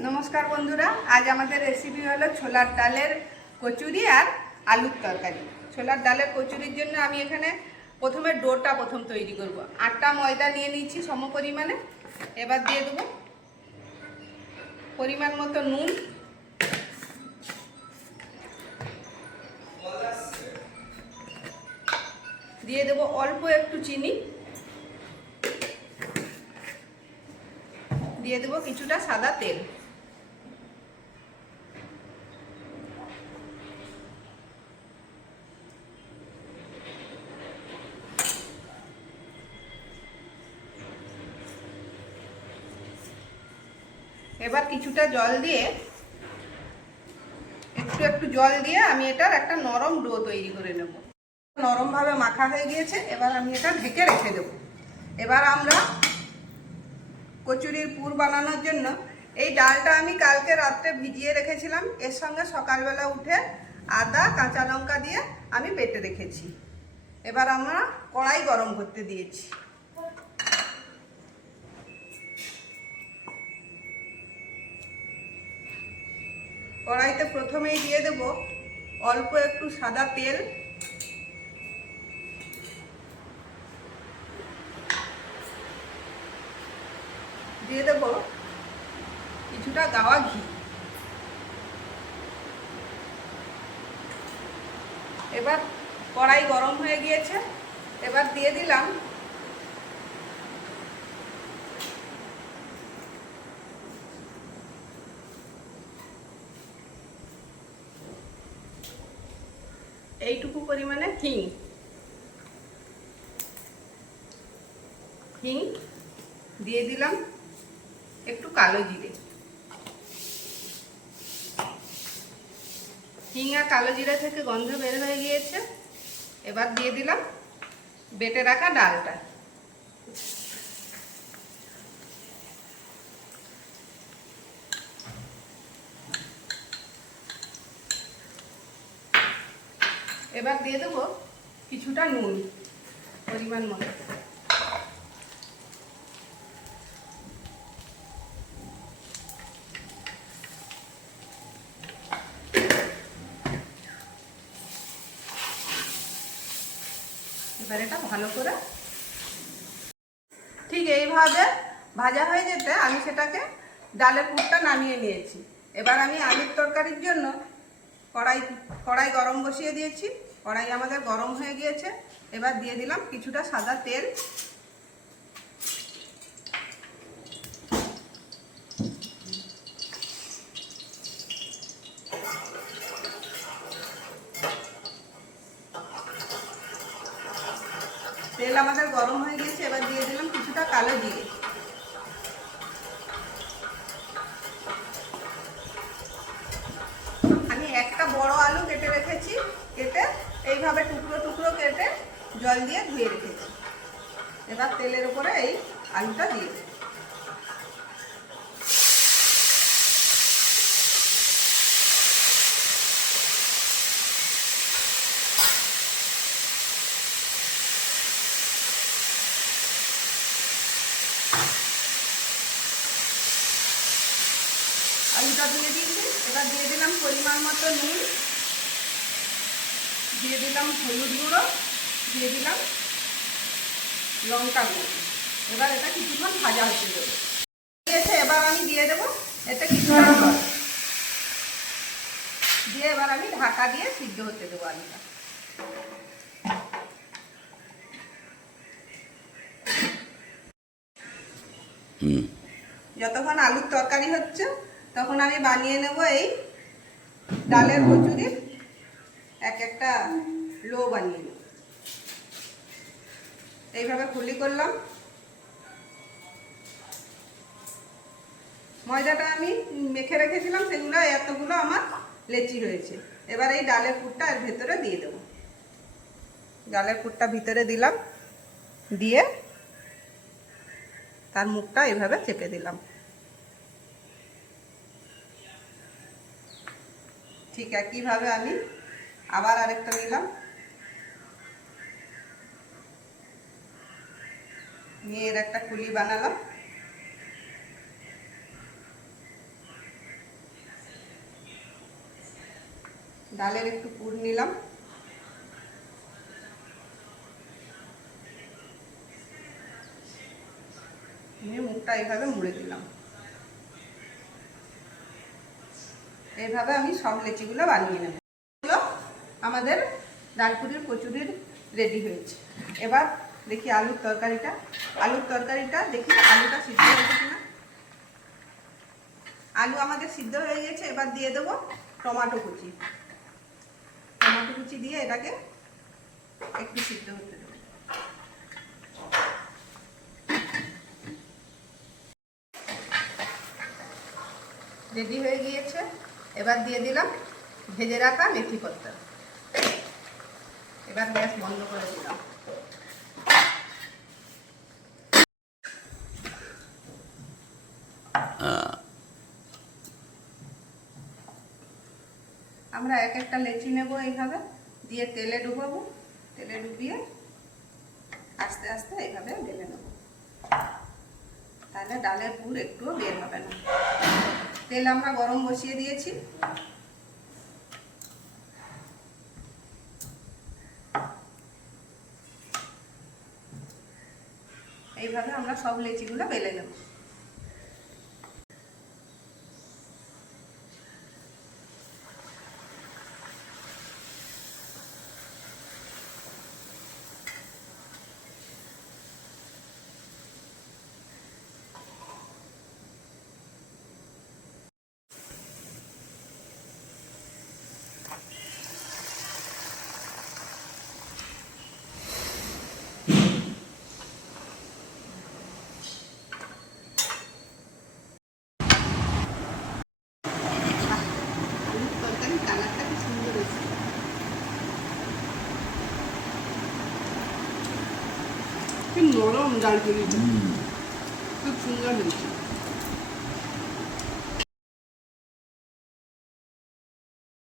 नमस्कार बंधुरा आज हमारे रेसिपि हलो छोलार डालेर कचुरी और आलुर तरकारी। छोलार डालेर कचुरिर जन्य आमी एखाने प्रथमे डोटा प्रथम तैरी करब। आटा मयदा निये निচ্ছি सम परिमाणे। एबार दिए देब परिमाण मतो नुन, दिए देब अल्प एकटू चिनी, दिए देब किछुटा सादा तेल। এবার কিছুটা জল দিয়ে একটু জল দিয়ে আমি এটার একটা নরম ডো তৈরি করে নেব। নরম ভাবে মাখা হয়ে গিয়েছে, এবার আমি এটা ঢেকে রেখে দেব। এবার আমরা কচুরির পুর বানানোর জন্য এই ডালটা আমি কালকে রাতে ভিজিয়ে রেখেছিলাম, এর সঙ্গে সকালবেলা উঠে আদা কাঁচা লঙ্কা দিয়ে আমি বেটে রেখেছি। এবার আমরা কড়াই গরম করতে দিয়েছি। কড়াইতে প্রথমেই দিয়ে দেব অল্প একটু সাদা তেল, দিয়ে দেব কিছুটা গাওয়া ঘি। এবার কড়াই গরম হয়ে গিয়েছে, এবার দিয়ে দিলাম এইটুকু পরিমাণে হিং। দিয়ে দিলাম একটু কালো জিরে। হিং আর কালো জিরা থেকে গন্ধ বের হয়ে গিয়েছে, এবার দিয়ে দিলাম বেটে রাখা ডালটা। এবার দিয়ে দেব কিছুটা নুন পরিমাণ মতো। এবার এটা ভালো করে ঠিক এইভাবে ভাজা হয়ে যেতে আমি সেটাকে ডালের পুরটা নামিয়ে নিয়েছি। এবার আমি আলুর তরকারির জন্য কড়াই গরম বসিয়ে দিয়েছি। কড়াই আমাদের গরম হয়ে গিয়েছে, এবার দিয়ে দিলাম কিছুটা সাদা তেল, তেল আমাদের গরম হয়ে গিয়েছে, এবার দিয়ে দিলাম কিছুটা কালো জিরে। আমি একটা বড় আলু কেটে রেখেছি, কেটে এইভাবে টুকরো টুকরো কেটে জল দিয়ে ধুয়ে রেখেছি। এবার তেলের উপরে এই আলুটা দিয়ে দেব। আলুটা দিয়ে দিয়েছি, এবার দিয়ে দিলাম পরিমাণ মতো নুন, দিয়ে দিলাম হলুদ গুঁড়ো, দিয়ে দিলাম লঙ্কা গুঁড়ো। এবার এটা কিছুক্ষণ ভাজা হতে দেবো। দিয়েছে, এবার আমি দিয়ে দেবো এটা কিছুটা জল দিয়ে, এবার আমি ঢাকা দিয়ে সিদ্ধ হতে দেবো আলুটা। যতক্ষণ আলুর তরকারি হচ্ছে তখন আমি বানিয়ে নেব এই ডালের কচুরির এক একটা লো বানিয়ে নেব। এইভাবে খুলি করলাম। ময়দাটা আমি মেখে রেখেছিলাম, সেগুলো এতগুলো আমার লেচি হয়েছে। এবার এই ডালের পুরটা এর ভেতরে দিয়ে দেব। ডালের পুরটা ভিতরে দিলাম, দিয়ে তার মুখটা এইভাবে চেপে দিলাম। ঠিক একইভাবে আমি আবার আরেকটা নিলাম, নিয়ে এর একটা কুলি বানালাম। ডালের একটু পুর নিলাম, নিয়ে মুখটা এইভাবে মুড়ে দিলাম। এইভাবে আমি সব লেচিগুলো বানিয়ে নেব। আমাদের ডালপুরির কচুরির রেডি হয়েছে। এবার দেখি আলুর তরকারিটা দেখি আলুটা সিদ্ধ হয়েছে কিনা। আলু আমাদের সিদ্ধ হয়ে গেছে। এবার দিয়ে দেবো টমেটো কুচি দিয়ে এটাকে একটু সিদ্ধ হতে দেবো। রেডি হয়ে গিয়েছে। এবার দিয়ে দিলাম ভেজে রাখা মেথি পাতা। এবার গ্যাস বন্ধ করে দিলাম। আমরা এক একটা লেচি নেব, এইভাবে দিয়ে তেলে ডুবাবো। তেলে ডুবিয়ে আস্তে আস্তে এইভাবে বেলে নেব, তাহলে ডালের পুর একটুও বের হবে না। তেল আমরা গরম বসিয়ে দিয়েছি। এইভাবে আমরা সব লেচিগুলো বেলে নেব। কালারটা কি সুন্দর হয়েছে, কি নরম ডালপুরিটা, খুব সুন্দর হয়েছে।